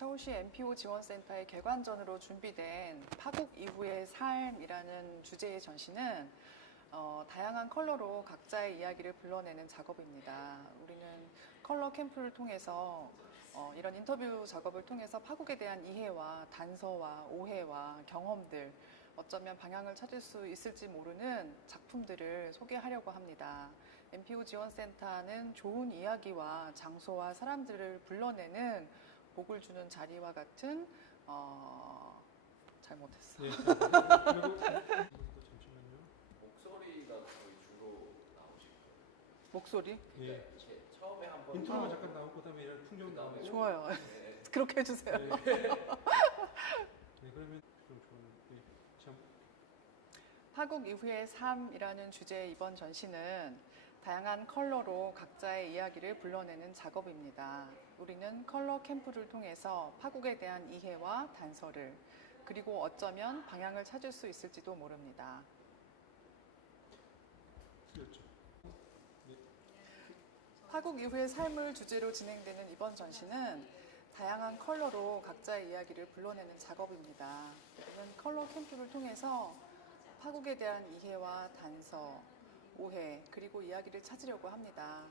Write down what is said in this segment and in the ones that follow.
서울시 NPO 지원센터의 개관전으로 준비된 파국 이후의 삶이라는 주제의 전시는 다양한 컬러로 각자의 이야기를 불러내는 작업입니다. 우리는 컬러 캠프를 통해서 이런 인터뷰 작업을 통해서 파국에 대한 이해와 단서와 오해와 경험들, 어쩌면 방향을 찾을 수 있을지 모르는 작품들을 소개하려고 합니다. NPO 지원센터는 좋은 이야기와 장소와 사람들을 불러내는 복을 주는 자리와 같은 잘못했어. 네. 잠시만요. 목소리가 거의 주로 나오실 거예요. 목소리? 네. 처음에 한번 인트로만 잠깐 나오고 그다음에 이런 풍경 나오고. 좋아요. 네. 그렇게 해주세요. 네. 네, 그러면 좀 좋은. 네. 참. 파국 이후의 삶이라는 주제의 이번 전시는 다양한 컬러로 각자의 이야기를 불러내는 작업입니다. 우리는 컬러 캠프를 통해서 파국에 대한 이해와 단서를, 그리고 어쩌면 방향을 찾을 수 있을지도 모릅니다. 틀렸죠. 네. 파국 이후의 삶을 주제로 진행되는 이번 전시는 다양한 컬러로 각자의 이야기를 불러내는 작업입니다. 우리는 컬러 캠프를 통해서 파국에 대한 이해와 단서, 오해, 그리고 이야기를 찾으려고 합니다.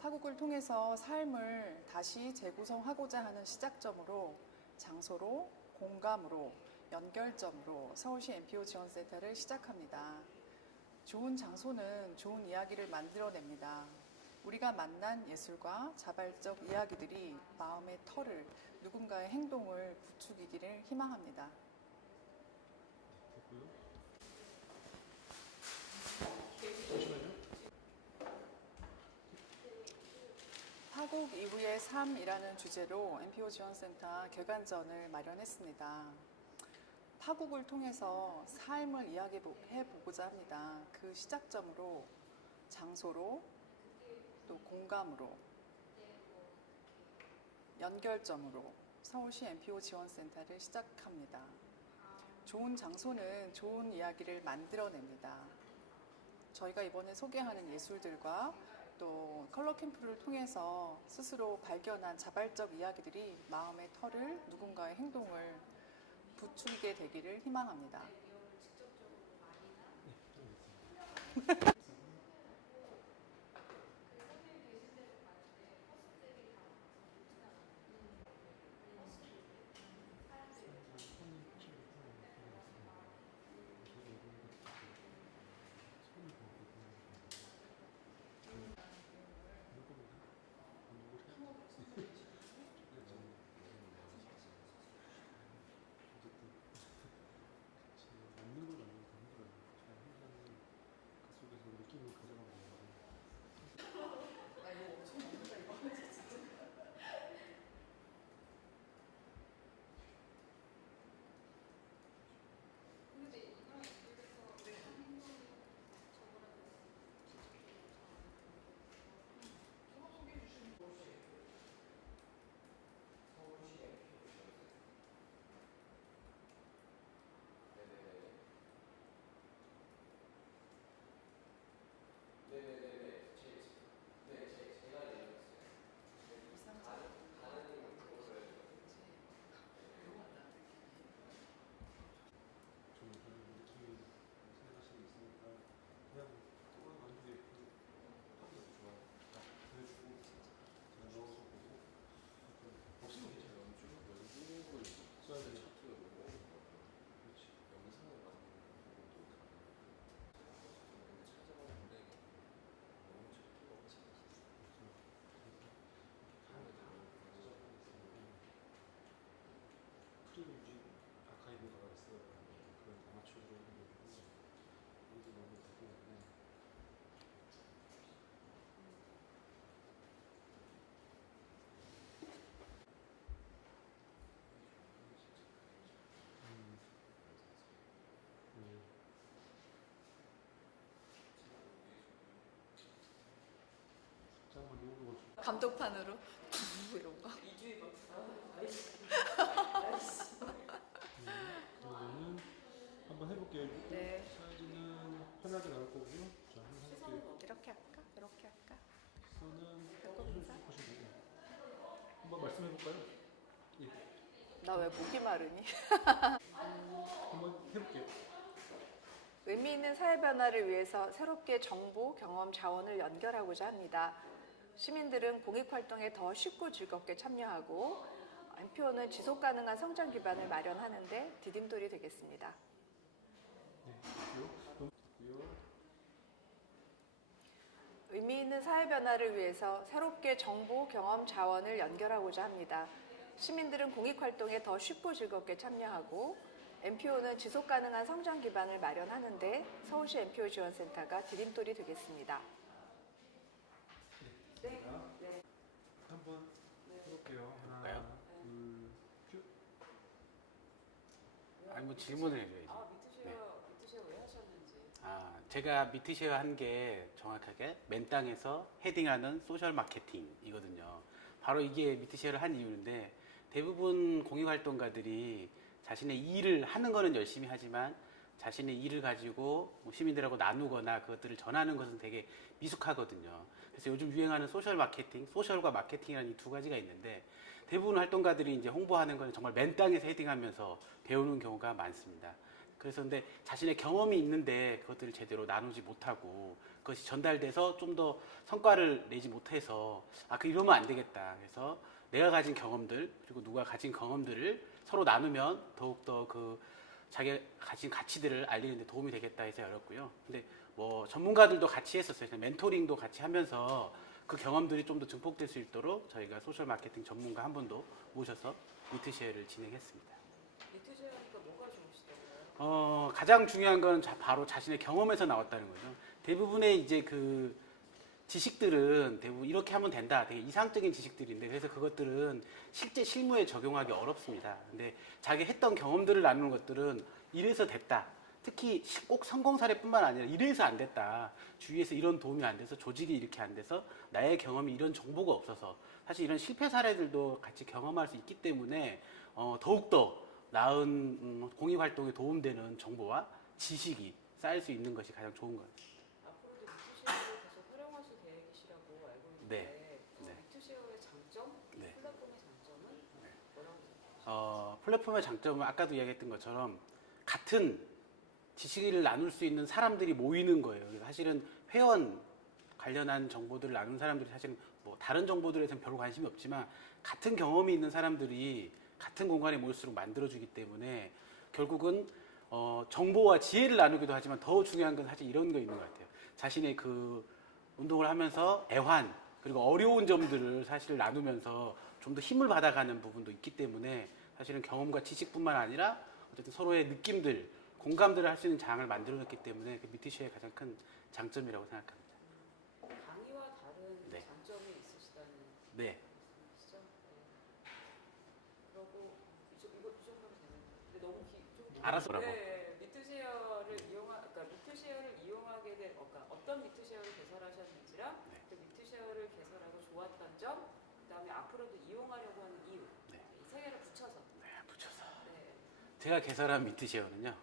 파국을 통해서 삶을 다시 재구성하고자 하는 시작점으로, 장소로, 공감으로, 연결점으로 서울시 NPO 지원센터를 시작합니다. 좋은 장소는 좋은 이야기를 만들어냅니다. 우리가 만난 예술과 자발적 이야기들이 마음의 털을, 누군가의 행동을 부추기기를 희망합니다. 됐고요. 잠시만요. 파국 이후의 삶이라는 주제로 NPO 지원센터 개관전을 마련했습니다. 파국을 통해서 삶을 이야기해보고자 합니다. 그 시작점으로, 장소로, 또 공감으로, 연결점으로 서울시 NPO 지원센터를 시작합니다. 좋은 장소는 좋은 이야기를 만들어냅니다. 저희가 이번에 소개하는 예술들과 또 컬러 캠프를 통해서 스스로 발견한 자발적 이야기들이 마음의 털을, 누군가의 행동을 부추기게 되기를 희망합니다. 아카이브가 있어요. 그런 아마추어로 이게 너무 좋고. 감독판으로 이런 거. 그러면은 한번 해볼게요. 네. 사이즈는 편하게 나올 거고요. 자, 한번 해볼게요. 이렇게 할까? 이렇게 할까? 선은 배꼽 인사? 하시고 한번 말씀해볼까요? 예. 나 왜 목이 마르니? 한번 해볼게요. 의미 있는 사회 변화를 위해서 새롭게 정보, 경험, 자원을 연결하고자 합니다. 시민들은 공익활동에 더 쉽고 즐겁게 참여하고 MPO는 지속 가능한 성장 기반을 마련하는 데 디딤돌이 되겠습니다. 네, 됐고요. 의미 있는 사회 변화를 위해서 새롭게 정보, 경험, 자원을 연결하고자 합니다. 시민들은 공익활동에 더 쉽고 즐겁게 참여하고 MPO는 지속 가능한 성장 기반을 마련하는 데 서울시 MPO 지원센터가 디딤돌이 되겠습니다. 네. 한번 해볼게요. 하나, 해볼까요? 둘, 쭉. 아니 뭐 질문을 해줘야지. 미트쉐어 왜 하셨는지. 제가 미트쉐어 한 게 정확하게 맨 땅에서 헤딩하는 소셜 마케팅이거든요. 바로 이게 미트쉐어를 한 이유인데 대부분 공익활동가들이 자신의 일을 하는 거는 열심히 하지만 자신의 일을 가지고 뭐 시민들하고 나누거나 그것들을 전하는 것은 되게 미숙하거든요. 그래서 요즘 유행하는 소셜 마케팅, 소셜과 마케팅이라는 이 두 가지가 있는데 대부분 활동가들이 이제 홍보하는 건 정말 맨 땅에서 헤딩하면서 배우는 경우가 많습니다. 그래서 근데 자신의 경험이 있는데 그것들을 제대로 나누지 못하고 그것이 전달돼서 좀 더 성과를 내지 못해서 이러면 안 되겠다. 그래서 내가 가진 경험들 그리고 누가 가진 경험들을 서로 나누면 더욱더 그 자기가 가진 가치들을 알리는 데 도움이 되겠다 해서 열었고요. 근데 뭐 전문가들도 같이 했었어요. 멘토링도 같이 하면서 그 경험들이 좀 더 증폭될 수 있도록 저희가 소셜 마케팅 전문가 한 분도 모셔서 미트쉐어를 진행했습니다. 미트쉐어니까 뭐가 좋으시다고요? 가장 중요한 건 바로 자신의 경험에서 나왔다는 거죠. 대부분의 이제 그 지식들은 대부분 이렇게 하면 된다. 되게 이상적인 지식들인데 그래서 그것들은 실제 실무에 적용하기 어렵습니다. 근데 자기 했던 경험들을 나누는 것들은 이래서 됐다. 특히 꼭 성공 사례뿐만 아니라 이래서 안 됐다. 주위에서 이런 도움이 안 돼서 조직이 이렇게 안 돼서 나의 경험이 이런 정보가 없어서 사실 이런 실패 사례들도 같이 경험할 수 있기 때문에 더욱더 나은 공익활동에 도움되는 정보와 지식이 쌓일 수 있는 것이 가장 좋은 것 같습니다. 앞으로도 미트쉐어를 계속 활용하실 계획이시라고 알고 있는데 네. 미트쉐어의 장점, 네. 플랫폼의 장점은 뭐라고 생각하세요? 플랫폼의 장점은 아까도 이야기했던 것처럼 같은 지식을 나눌 수 있는 사람들이 모이는 거예요. 그래서 사실은 회원 관련한 정보들을 나눈 사람들이 사실은 뭐 다른 정보들에서는 별로 관심이 없지만 같은 경험이 있는 사람들이 같은 공간에 모일수록 만들어주기 때문에 결국은 정보와 지혜를 나누기도 하지만 더 중요한 건 사실 이런 거 있는 것 같아요. 자신의 그 운동을 하면서 애환 그리고 어려운 점들을 사실 나누면서 좀 더 힘을 받아가는 부분도 있기 때문에 사실은 경험과 지식뿐만 아니라 어쨌든 서로의 느낌들, 공감들을 할 수 있는 장을 만들어냈기 때문에 그 미트쉐어의 가장 큰 장점이라고 생각합니다. 강의와 다른 네. 장점이 있으시다는 네. 말씀이시죠? 네. 그러고 이 정도면 되는 근데 너무 좀 알아서 뭐라고? 네, 그러니까 미트쉐어를 이용하게 된 어떤 미트쉐어를 개설하셨는지랑 네. 그 미트쉐어를 개설하고 좋았던 점, 그다음에 앞으로도 이용하려고 하는 이유, 네. 이 세 개를 붙여서. 붙여서. 네. 제가 개설한 미트쉐어는요.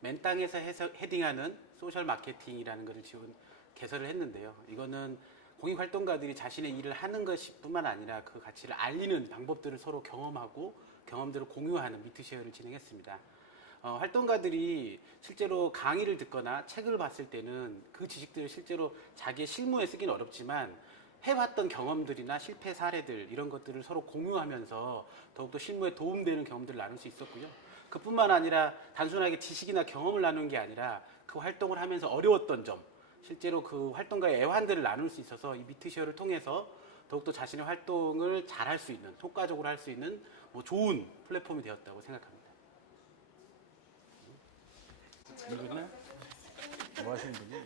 맨 땅에서 헤딩하는 소셜 마케팅이라는 것을 개설을 했는데요. 이거는 공익활동가들이 자신의 일을 하는 것뿐만 아니라 그 가치를 알리는 방법들을 서로 경험하고 경험들을 공유하는 미트쉐어를 진행했습니다. 활동가들이 실제로 강의를 듣거나 책을 봤을 때는 그 지식들을 실제로 자기의 실무에 쓰기는 어렵지만 해봤던 경험들이나 실패 사례들 이런 것들을 서로 공유하면서 더욱더 실무에 도움되는 경험들을 나눌 수 있었고요. 그뿐만 아니라 단순하게 지식이나 경험을 나누는 게 아니라 그 활동을 하면서 어려웠던 점, 실제로 그 활동가의 애환들을 나눌 수 있어서 이 미트쉐어를 통해서 더욱더 자신의 활동을 잘 할 수 있는, 효과적으로 할 수 있는 뭐 좋은 플랫폼이 되었다고 생각합니다. 뭐 하시는 분이?